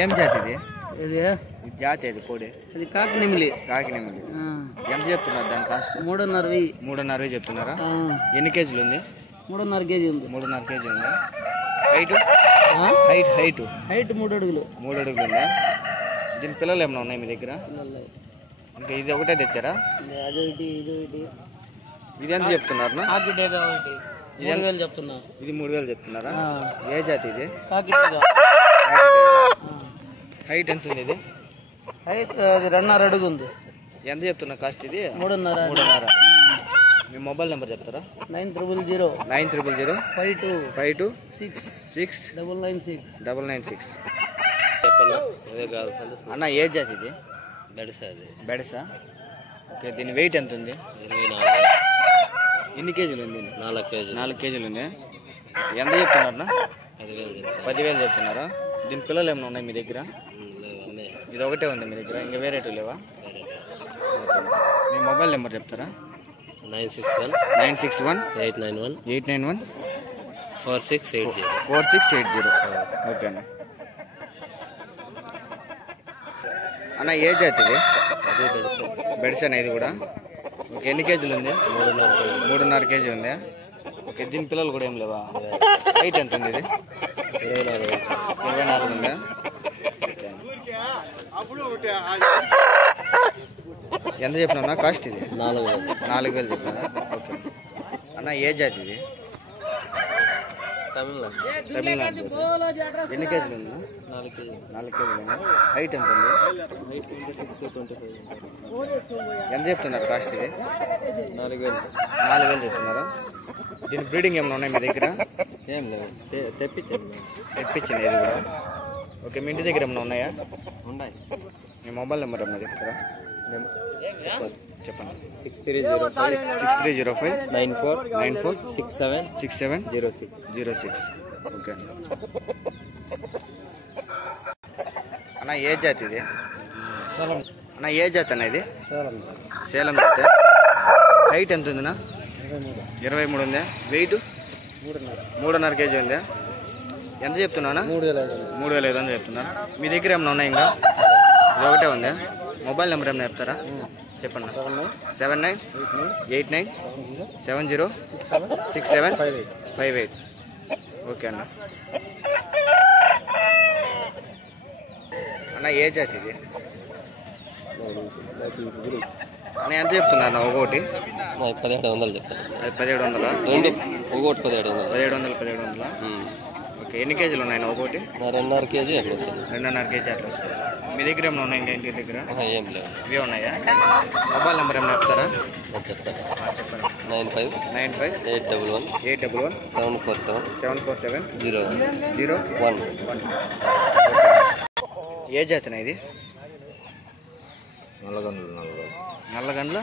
ఏం జాతి ఇది? ఇది జాతి అది కోడి? ఇది కాకినెమిలి. కాకినెమిలి. ఎంత చెప్తున్నారు దాని కాస్ట్? 3.5. 3.5 చెప్తున్నారా? ఎన్ని కేజీలు ఉంది? 3.5 కేజీ ఉంది. 3.5 కేజీ ఉంది. హైట్ హైట్ 3 అడుగులు. 3 అడుగులు ఉందా? దీని పిల్లలు ఏమైనా ఉన్నాయి మీ దగ్గర? ఇంకా ఇది ఒకటే తెచ్చారా? ఇది ఎంత చెప్తున్నారు? ఇది 3,000 చెప్తున్నా. ఇది 3,000 చెప్తున్నారా? ఏ జాతి ఇది? హైట్ ఎంత ఉంది ఇది? హైట్ అది 2.5 అడుగు ఉంది. ఎంత చెప్తున్నా కాస్ట్ ఇది? 3.5. మీ మొబైల్ నెంబర్ చెప్తారా? 900 900 52 6 996. అన్న ఏ జాతి ఇది? బెడసా. ఓకే, దీని వెయిట్ ఎంత ఉంది? 24. ఎన్ని కేజీలు ఉంది? 4 కేజీలు ఉంది. ఎంత చెప్తున్నారా? 10,000 చెప్తున్నారా? దీని పిల్లలు ఏమైనా ఉన్నాయి మీ దగ్గర? ఇది ఒకటే ఉంది మీ దగ్గర, ఇంకా వేరే లేవా? మీ మొబైల్ నెంబర్ చెప్తారా? 961 891 4680. ఓకే అన్న. అన్న ఏ జాతి ఇది? బెడ్సన్ ఇది కూడా. ఓకే, ఎన్ని కేజీలు ఉంది? 3.5 కేజీ ఉంది. ఓకే, దీని పిల్లలు కూడా ఏం లేవా? హైట్ ఎంత ఉంది ఇది? 24 ఉందా? ఎంత చెప్పినా కాస్ట్ ఇది? 4,000 చెప్పినారా? ఓకే అన్న. ఏ జాతి ఇది? తమిళనాడు. ఎన్ని కేజీలు ఉంది? 4 కేజీలు ఉంది. హైట్ ఎంత ఉంది? 26-25. ఎంత చెప్తున్నారు కాస్ట్ ఇది? 4,000 చెప్తున్నారా? దీని బ్రీడింగ్ ఏమైనా ఉన్నాయి మీ దగ్గర? ఏం లేవు, తెప్పించింది ఇది కూడా. ఓకే, మీ ఇంటి దగ్గర ఏమైనా ఉన్నాయా? ఉన్నాయి. మీ మొబైల్ నెంబర్ ఏమైనా చెప్తారా? చెప్పండి. 6305 94 67 06. ఓకే అన్న. ఏ జాతి ఇది? అన్న ఏ జాతి అన్న ఇది? సేలం జాతి. హైట్ ఎంత ఉందినా? 23 ఉందా? వెయిట్ 3.5 కేజీ ఉందా? ఎంత చెప్తున్నా? 3,500 చెప్తున్నా. మీ దగ్గర ఏమైనా ఉన్నాయి ఇంకా? ఇది ఒకటే ఉందా? మొబైల్ నెంబర్ ఏమైనా చెప్తారా? చెప్పండి. 7989 70 67 58. ఓకే అన్న. అన్న ఏ జాతి ఇది? అన్న ఎంత చెప్తున్నారు ఒకటి? 1700 చెప్తాను. అది 1700. ఒకటి 1700. ఓకే, ఎన్ని కేజీలు ఉన్నాయి ఒకటి? 2.5 కేజీ అట్లా వస్తుంది. 2.5 కేజీ అట్లా వస్తుంది. మీ దగ్గర ఏమైనా ఉన్నాయి ఇంకా? ఇంటి దగ్గర ఏం లేవు. ఇవే ఉన్నాయా? మొబైల్ నెంబర్ ఏమైనా చెప్తారా? చెప్తాను. చెప్పండి. 95 811 747 01. ఏ జాతినా ఇది? నల్లగాగా.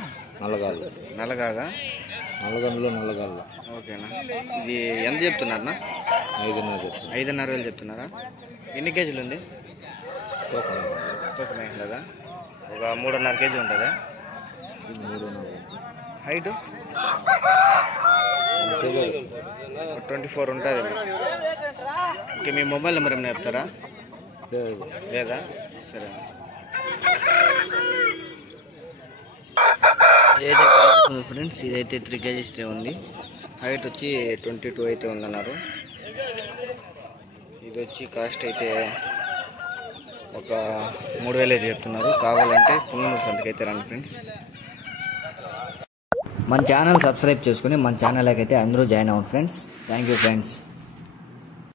ఓకేనా. ఇది ఎంత చెప్తున్నారా? 5,500 చెప్తున్నారా? ఎన్ని కేజీలు ఉంది? తూకమే లేదా? ఒక 3.5 కేజీ ఉంటుందా? హైట్ 24 ఉంటుంది. ఓకే, మీ మొబైల్ నెంబర్ ఏమైనా చెప్తారా? లేదా? సరే. ఏదైతే ఫ్రెండ్స్, ఇదైతే 3 కేజీస్ ఉంది. హైట్ వచ్చి 22 అయితే ఉందన్నారు. ఇది వచ్చి కాస్ట్ అయితే ఒక 3,000 అయితే చెప్తున్నారు. కావాలంటే పుంగనూరు సంతకైతే రండి ఫ్రెండ్స్. మన ఛానల్ సబ్స్క్రైబ్ చేసుకుని మన ఛానల్కి అయితే అందరూ జాయిన్ అవ్వండి ఫ్రెండ్స్. Thank you friends.